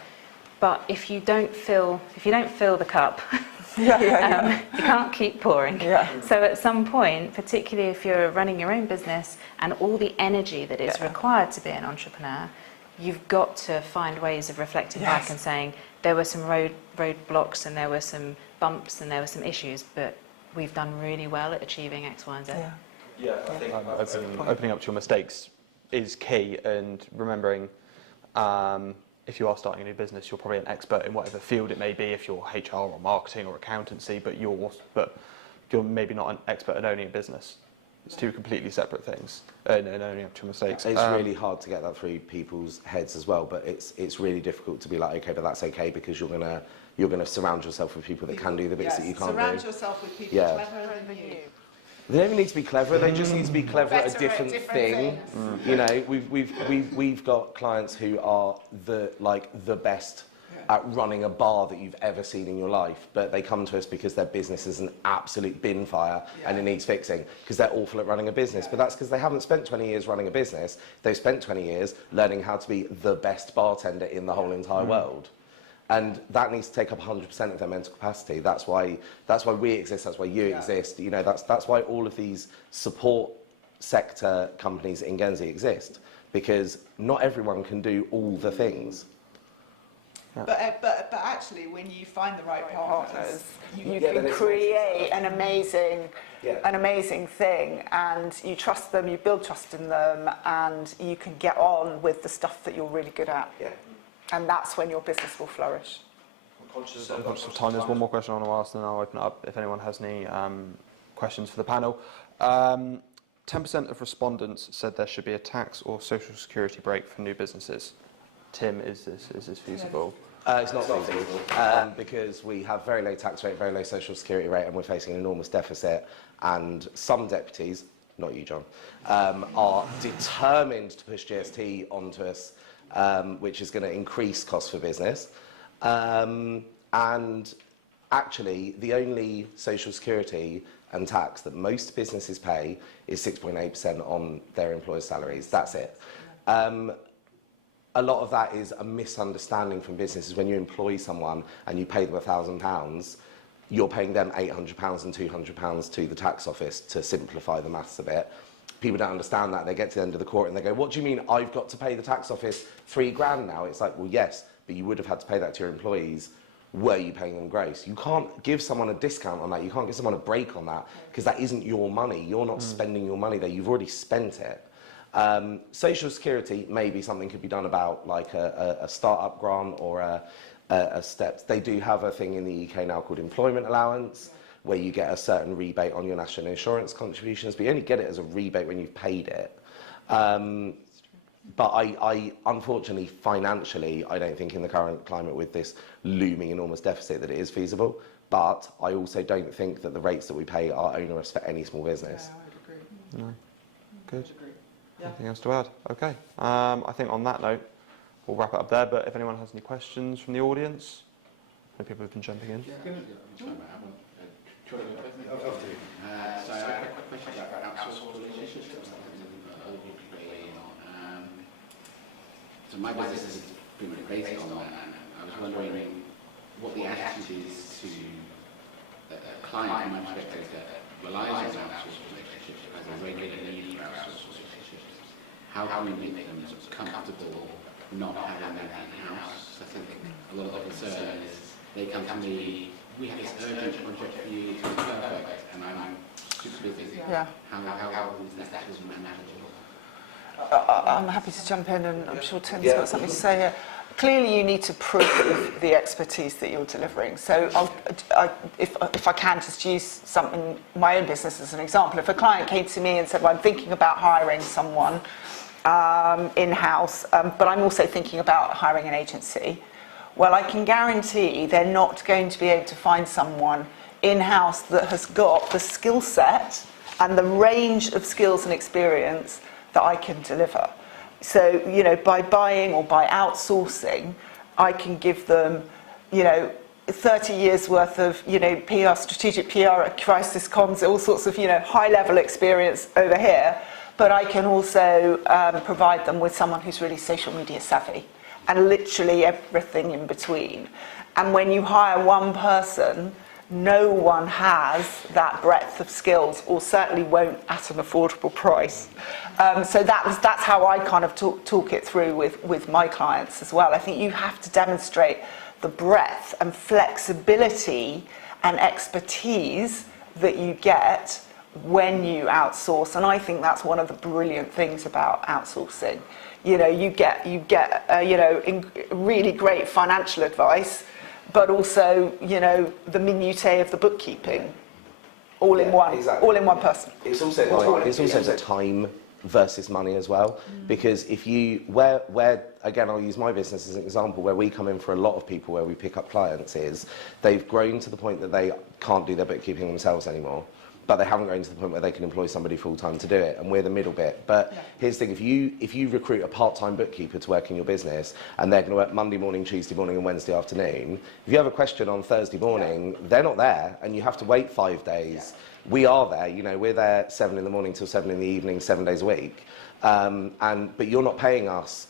but if you don't fill the cup, you can't keep pouring. So at some point, particularly if you're running your own business and all the energy that is required to be an entrepreneur, you've got to find ways of reflecting back and saying, there were some roadblocks and there were some bumps and there were some issues, but we've done really well at achieving X, Y, and Z. I think opening up to your mistakes is key, and remembering if you are starting a new business, you're probably an expert in whatever field it may be, if you're HR or marketing or accountancy, but you're maybe not an expert at owning a business. It's 2 completely separate things, and owning up to your mistakes. It's really hard to get that through people's heads as well, but it's really difficult to be like, okay, but that's okay, because you're gonna surround yourself with people that can do the bits that you can't surround do. yourself with people cleverer than you. They don't even need to be clever. They just need to be clever at a different thing. You know, we've got clients who are the best at running a bar that you've ever seen in your life, but they come to us because their business is an absolute bin fire and it needs fixing, because they're awful at running a business. But that's because they haven't spent 20 years running a business. They've spent 20 years learning how to be the best bartender in the whole entire world. And that needs to take up 100% of their mental capacity. That's why we exist, that's why you exist. You know, that's why all of these support sector companies in Guernsey exist, because not everyone can do all the things. But actually, when you find the right partners, you can create an amazing thing, and you trust them, you build trust in them, and you can get on with the stuff that you're really good at. And that's when your business will flourish. I'm conscious of time. There's one more question I want to ask, and then I'll open it up if anyone has any questions for the panel. 10% of respondents said there should be a tax or social security break for new businesses. Tim, is this feasible? It's not feasible, because we have very low tax rate, very low social security rate, and we're facing an enormous deficit. And some deputies, not you, John, are determined to push GST onto us, which is going to increase costs for business. And actually, the only social security and tax that most businesses pay is 6.8% on their employers' salaries. That's it. A lot of that is a misunderstanding from businesses. When you employ someone and you pay them £1,000, you're paying them £800 and £200 to the tax office, to simplify the maths a bit. People don't understand that. They get to the end of the court and they go, what do you mean I've got to pay the tax office £3,000 now? It's like, well, yes, but you would have had to pay that to your employees. Were you paying them gross? You can't give someone a discount on that. You can't give someone a break on that, because that isn't your money. You're not spending your money there. You've already spent it. Social security, maybe something could be done about, like a start-up grant or a steps. They do have a thing in the UK now called employment allowance, where you get a certain rebate on your national insurance contributions, but you only get it as a rebate when you've paid it. But I unfortunately, financially, I don't think in the current climate with this looming enormous deficit that it is feasible. But I also don't think that the rates that we pay are onerous for any small business. Yeah, I would agree. No. Good. Yeah. Anything else to add? Okay. I think on that note, we'll wrap it up there. But if anyone has any questions from the audience, any people have been jumping in. So I have a quick question about outsourced relationships. So my business is pretty much based on that. I was wondering what the attitude is to a client from my perspective that relies on outsourced relationships as a regular need for outsourced relationships. How can we make them sort of comfortable not having that in-house? I think a lot of the concern is they come to me, we have this urgent project for you, it's perfect, and I'm super busy. Yeah. How is that manageable? I'm happy to jump in, and I'm sure Tim's got something to say here. Clearly, you need to prove the expertise that you're delivering. So, if I can just use something, my own business as an example. If a client came to me and said, well, I'm thinking about hiring someone in-house, but I'm also thinking about hiring an agency, well, I can guarantee they're not going to be able to find someone in-house that has got the skill set and the range of skills and experience that I can deliver. So, you know, by buying or by outsourcing, I can give them, you know, 30 years worth of, you know, PR, strategic PR, crisis comms, all sorts of, you know, high-level experience over here, but I can also provide them with someone who's really social media savvy and literally everything in between. And when you hire one person, no one has that breadth of skills, or certainly won't at an affordable price. So that's how I kind of talk it through with my clients as well. I think you have to demonstrate the breadth and flexibility and expertise that you get when you outsource, and I think that's one of the brilliant things about outsourcing. You know, you get you know, really great financial advice, but also, you know, the minutiae of the bookkeeping, all in one, exactly. all in one person. It's also the time versus money as well, because if you where again, I'll use my business as an example, where we come in for a lot of people where we pick up clients is they've grown to the point that they can't do their bookkeeping themselves anymore, but they haven't grown to the point where they can employ somebody full-time to do it, and we're the middle bit. But here's the thing, if you recruit a part-time bookkeeper to work in your business, and they're going to work Monday morning, Tuesday morning and Wednesday afternoon, if you have a question on Thursday morning, they're not there, and you have to wait 5 days. We are there, you know, we're there 7 in the morning till 7 in the evening, 7 days a week, but you're not paying us,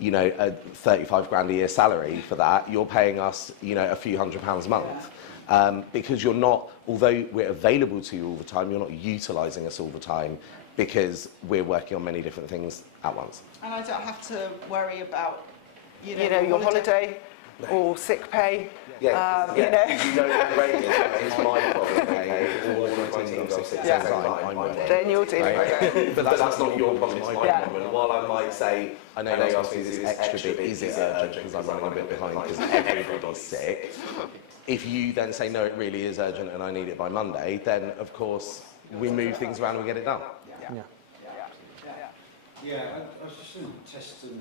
you know, a 35 grand a year salary for that. You're paying us, you know, a few £100 a month. Because you're not, although we're available to you all the time, you're not utilising us all the time, because we're working on many different things at once. And I don't have to worry about, you know your holiday or sick pay. You know. You know. You don't rate it, it's my problem, okay? All the time I'm 6 I'm working. Then you're dealing with it. But that's not your problem, it's my problem. And while I might say, I know you asked me this extra bit, is it urgent, because I'm running a bit behind because everybody's sick. If you then say, no, it really is urgent and I need it by Monday, then of course we move things around and we get it done. Yeah, I was just going to test and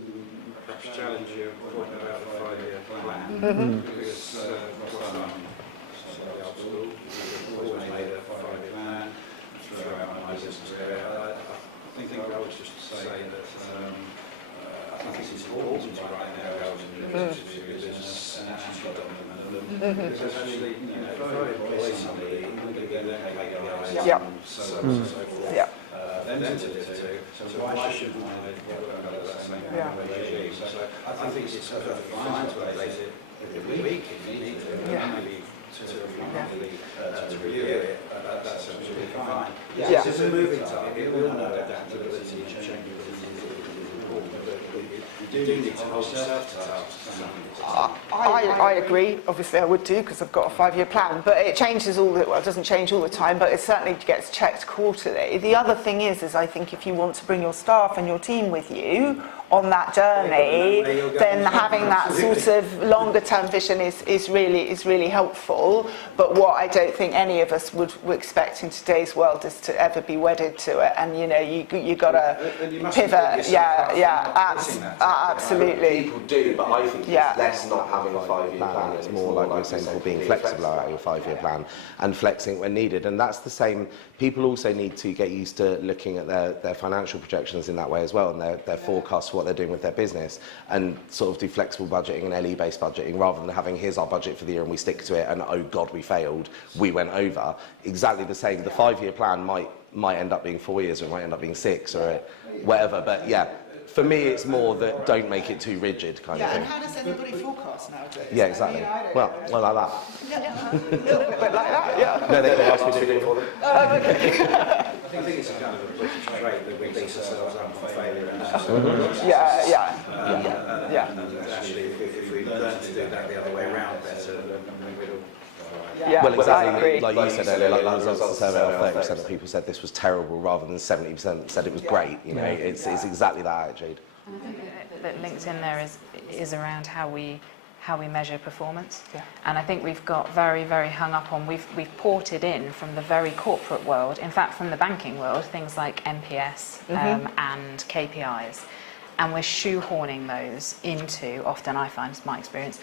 perhaps challenge you talking about the 5-year plan. Because somebody else will always made a 5-year plan throughout my business career. I think I would just say that I think it's important to write down goals and relationships with your business and actually document them. Because actually, you know, if I employ somebody, I'm going to get their KPIs and so on and so forth. Them to do, so why shouldn't I work under that same regime? So I think it's perfectly fine to update it every week if you need to, maybe to review it, that's absolutely fine. It's just a moving target, we all know adaptability and changeability is important, but we do need to hold ourselves to task. I agree. Obviously, I would do, because I've got a 5-year plan. But it changes all the, well, it doesn't change all the time, but it certainly gets checked quarterly. The other thing is I think if you want to bring your staff and your team with you on that journey, then having that sort of longer term vision is really helpful. But what I don't think any of us would expect in today's world is to ever be wedded to it. And you know, you got to pivot. Absolutely. People do, but I think it's less not having a 5-year plan. It's more like we're saying, being flexible about your 5-year plan and flexing when needed. And that's the same. People also need to get used to looking at their financial projections in that way as well, and their forecasts for what they're doing with their business, and sort of do flexible budgeting and LE-based budgeting rather than having, here's our budget for the year and we stick to it, and oh God, we failed, we went over. Exactly the same. The 5-year plan might end up being 4 years, or it might end up being 6 or whatever. But yeah, for me, it's more that don't make it too rigid kind of thing. And how does anybody forecast nowadays? Yeah, exactly. Well, like that. A little bit like that, yeah. No, they ask me to do it for them. I think it's a kind of a British trait that we beat ourselves up for failure. And actually, if we learn to do that the other way around better, then we will. Well, exactly. I agree. Like you said earlier, like the results of the survey, 30% of people said this was terrible, rather than 70% said it was great. You know, it's exactly that attitude. And I think that links in there is around how we measure performance. Yeah. And I think we've got very, very hung up on, we've ported in from the very corporate world, in fact from the banking world, things like NPS and KPIs. And we're shoehorning those into, often I find, it's my experience,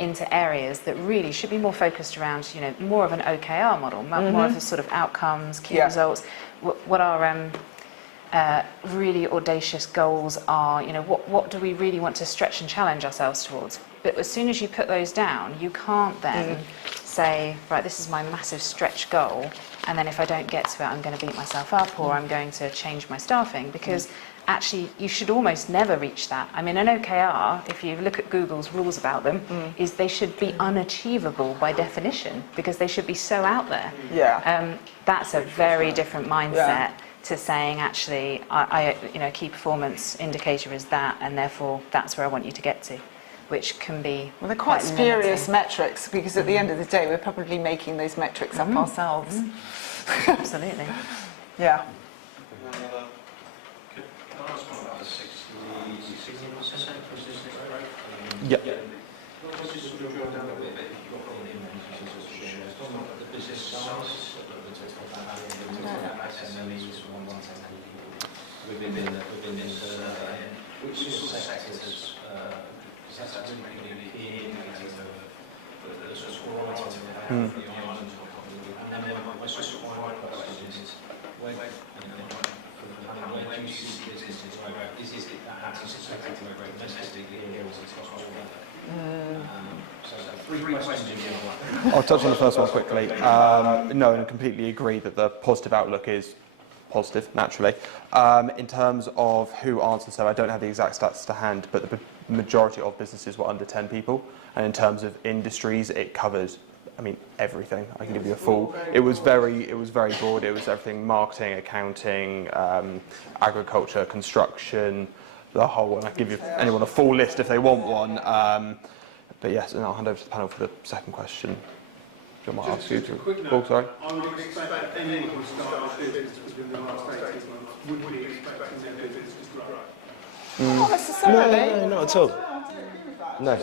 into areas that really should be more focused around, you know, more of an OKR model, more of the sort of outcomes, key results, what our really audacious goals are, you know, what do we really want to stretch and challenge ourselves towards. But as soon as you put those down, you can't then say, right, this is my massive stretch goal, and then if I don't get to it, I'm going to beat myself up, or I'm going to change my staffing, because actually you should almost never reach that. I mean, an OKR, if you look at Google's rules about them, is they should be unachievable by definition, because they should be so out there. That's a very different mindset to saying, actually, I you know, key performance indicator is that, and therefore that's where I want you to get to, which can be they're quite spurious metrics, because at the end of the day, we're probably making those metrics up ourselves. Absolutely. Yeah. Yeah. Within this survey, which sort of sectors that's a really key indicator of the sort of quality of the island. And then my sort of final question is, where do you see business to grow? Is it perhaps expected to grow domestically, or is it possible? So 3 questions in one. I'll touch on the first one quickly. No, and I completely agree that the positive outlook is positive, naturally. In terms of who answered, so I don't have the exact stats to hand, but the majority of businesses were under 10 people. And in terms of industries, it covers, I mean, everything. I can give you a full. It was very broad. It was everything: marketing, accounting, agriculture, construction, the whole. And I can give you anyone a full list if they want one. But yes, and I'll hand over to the panel for the second question. I might ask you to. Oh, sorry. I would expect anyone who starts a business within the last 18 months would be expecting their business to grow. Not necessarily. No, not at all. No.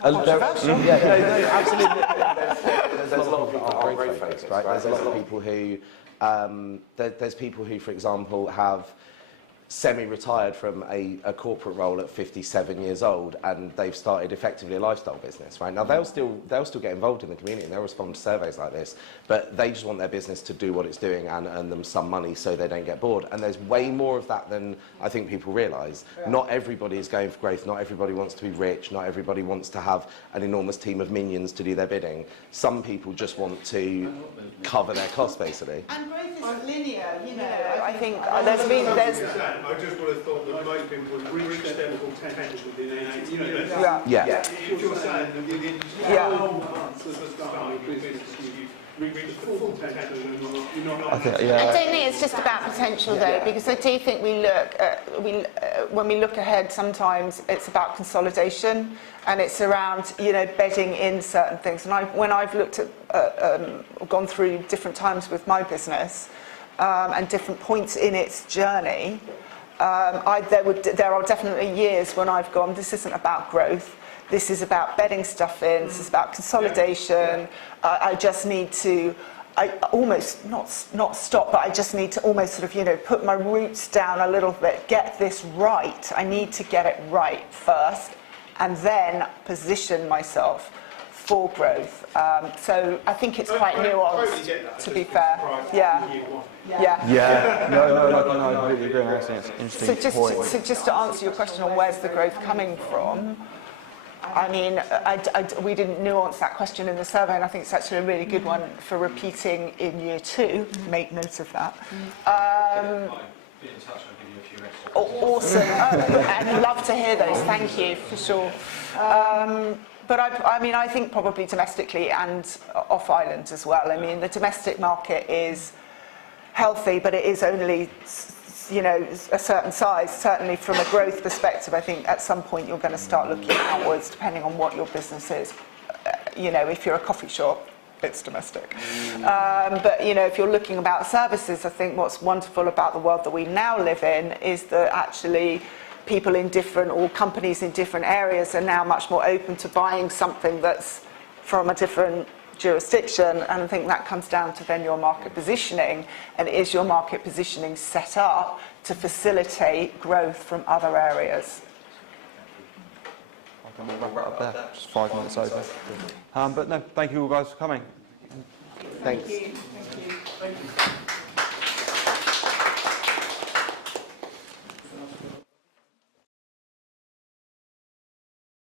Controversial. Absolutely. There's a lot of people who are growth focused, right? There's a lot of people who, there's people who, for example, have semi-retired from a corporate role at 57 years old, and they've started effectively a lifestyle business, right? Now they'll still get involved in the community and they'll respond to surveys like this, but they just want their business to do what it's doing and earn them some money so they don't get bored. And there's way more of that than I think people realise. Not everybody is going for growth, not everybody wants to be rich, not everybody wants to have an enormous team of minions to do their bidding. Some people just want to cover their costs, basically. And growth isn't linear, you know. I think I just would have thought that most people would reach their full potential within 18 years. If you're saying that within 12 months of starting a business, you've reached the full potential, you're not. I don't think it's just about potential though, because I do think we look at, when we look ahead, sometimes it's about consolidation, and it's around, you know, bedding in certain things. And when I've looked at, gone through different times with my business, and different points in its journey, There are definitely years when I've gone, this isn't about growth, this is about bedding stuff in, this is about consolidation. I just need to, I almost not stop, but I just need to almost sort of, you know, put my roots down a little bit, get this right. I need to get it right first, and then position myself for growth. So I think it's quite nuanced, to be fair. Yeah. No, I completely agree. I think it's an interesting point. So just to answer your question on where's the growth coming from, I mean, we didn't nuance that question in the survey, and I think it's actually a really good one for repeating in year 2. Make note of that. Awesome. I'd love to hear those. Thank you, for sure. But I mean, I think probably domestically and off-island as well. I mean, the domestic market is healthy, but it is only, you know, a certain size. Certainly from a growth perspective, I think at some point you're going to start looking outwards, depending on what your business is. You know, if you're a coffee shop, it's domestic. But, you know, if you're looking about services, I think what's wonderful about the world that we now live in is that actually people in different, or companies in different areas are now much more open to buying something that's from a different jurisdiction, and I think that comes down to then your market positioning, and is your market positioning set up to facilitate growth from other areas? I think we'll wrap it up there, just 5 minutes over. But no, thank you all guys for coming. Thanks. Thank you.